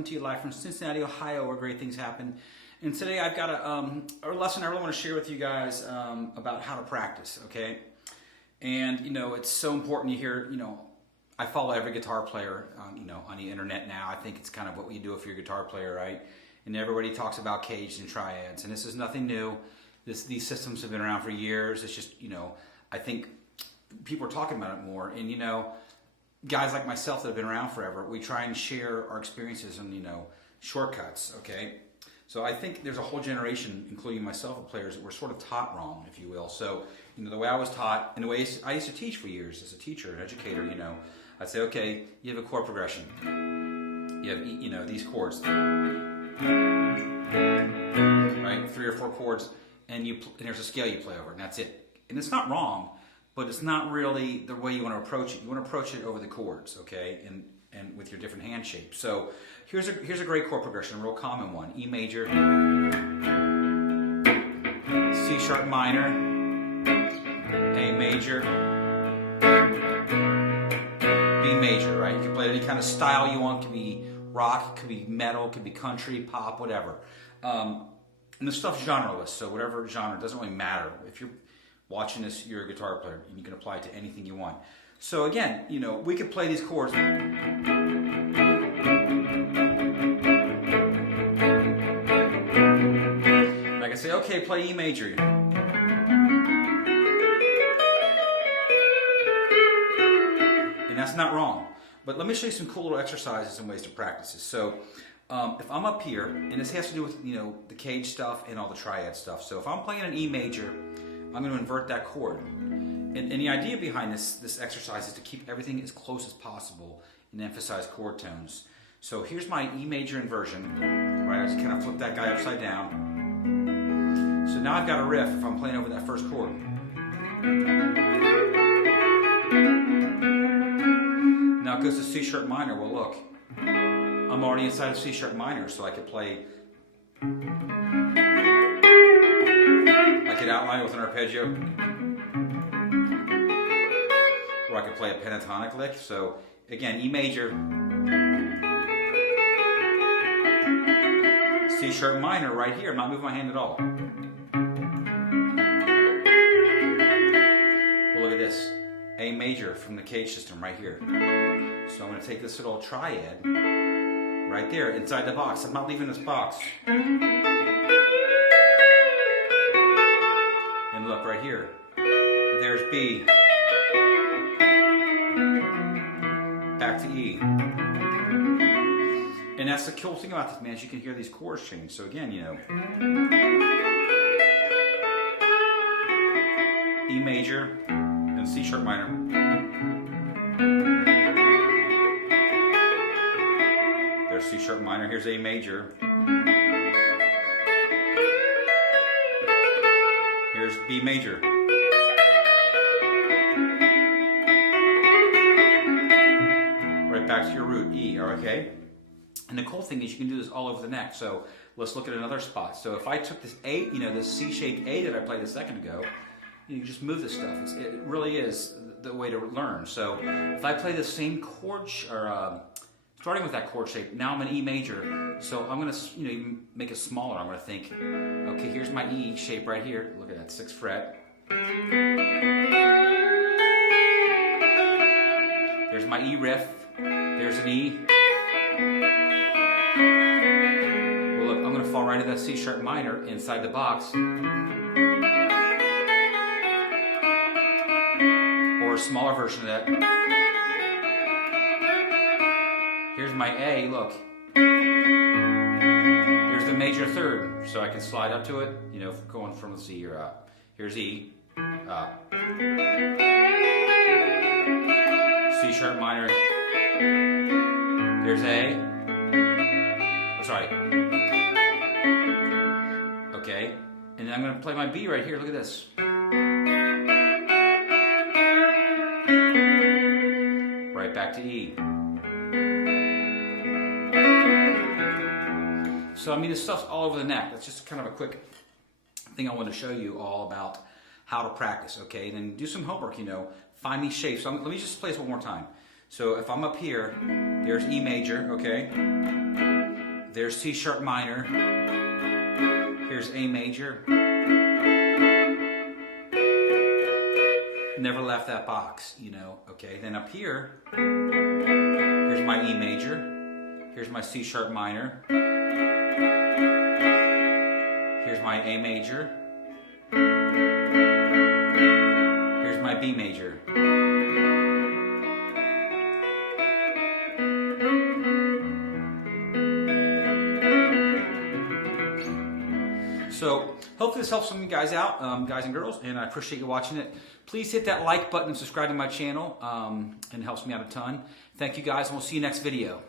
coming to you live from Cincinnati, Ohio, where great things happen. And today I've got a lesson I really want to share with you guys about how to practice, okay? And, you know, it's so important you hear, you know, I follow every guitar player, you know, on the internet now. I think it's kind of what you do if you're a guitar player, right? And everybody talks about CAGED and Triads, and this is nothing new. These systems have been around for years. It's just, you know, I think people are talking about it more. And, you know, guys like myself that have been around forever, we try and share our experiences and, you know, shortcuts, okay? So I think there's a whole generation, including myself, of players that were sort of taught wrong, if you will. So, you know, the way I was taught, and the way I used to teach for years as a teacher, an educator, you know, I'd say, okay, you have a chord progression. You have, you know, these chords, right? 3 or 4 chords, and there's a scale you play over, and that's it. And it's not wrong, but it's not really the way you want to approach it. You want to approach it over the chords, okay, and with your different hand shapes. So here's a great chord progression, a real common one: E major, C sharp minor, A major, B major. Right? You can play any kind of style you want. It could be rock, it could be metal, it could be country, pop, whatever. And the stuff's genreless, so whatever genre, it doesn't really matter. If you're watching this, you're a guitar player, and you can apply it to anything you want. So again, you know, we could play these chords. Like I say, okay, play E major. And that's not wrong. But let me show you some cool little exercises and ways to practice this. So if I'm up here, and this has to do with, you know, the CAGED stuff and all the triad stuff. So if I'm playing an E major, I'm going to invert that chord. And the idea behind this exercise is to keep everything as close as possible and emphasize chord tones. So here's my E major inversion, right? I just kind of flip that guy upside down. So now I've got a riff if I'm playing over that first chord. Now it goes to C sharp minor. Well, look, I'm already inside of C sharp minor, so I could play. I could outline with an arpeggio, or I could play a pentatonic lick. So again, E major, C sharp minor right here. I'm not moving my hand at all. Well, look at this. A major from the CAGED system right here. So I'm going to take this little triad right there inside the box. I'm not leaving this box. And look right here. There's B. Back to E. And that's the cool thing about this, man, is you can hear these chords change. So again, you know, E major and C sharp minor. There's C sharp minor. Here's A major. Here's B major. Right back to your root, E, okay? And the cool thing is you can do this all over the neck. So let's look at another spot. So if I took this A, you know, this C-shaped A that I played a second ago, you can just move this stuff. It really is the way to learn. So if I play the same chord, starting with that chord shape, now I'm an E major. So I'm going to, you know, make it smaller. I'm going to think, okay, here's my E shape right here. Look at that, 6th fret. There's my E riff. There's an E. Well, look, I'm going to fall right into that C sharp minor inside the box. Or a smaller version of that. Here's my A, look. Here's the major 3rd, so I can slide up to it, you know, going from, let's see here, here's E, C sharp minor, there's A, okay, and then I'm going to play my B right here, look at this. Right back to E. So I mean, this stuff's all over the neck. That's just kind of a quick thing I want to show you all about how to practice, okay? And then do some homework, you know, find these shapes. So let me just play this one more time. So if I'm up here, there's E major, okay? There's C sharp minor. Here's A major. Never left that box, you know. Okay, then up here, here's my E major. Here's my C sharp minor. Here's my A major. Here's my B major. So hopefully this helps some of you guys out, guys and girls, and I appreciate you watching it. Please hit that like button and subscribe to my channel, and it helps me out a ton. Thank you guys, and we'll see you next video.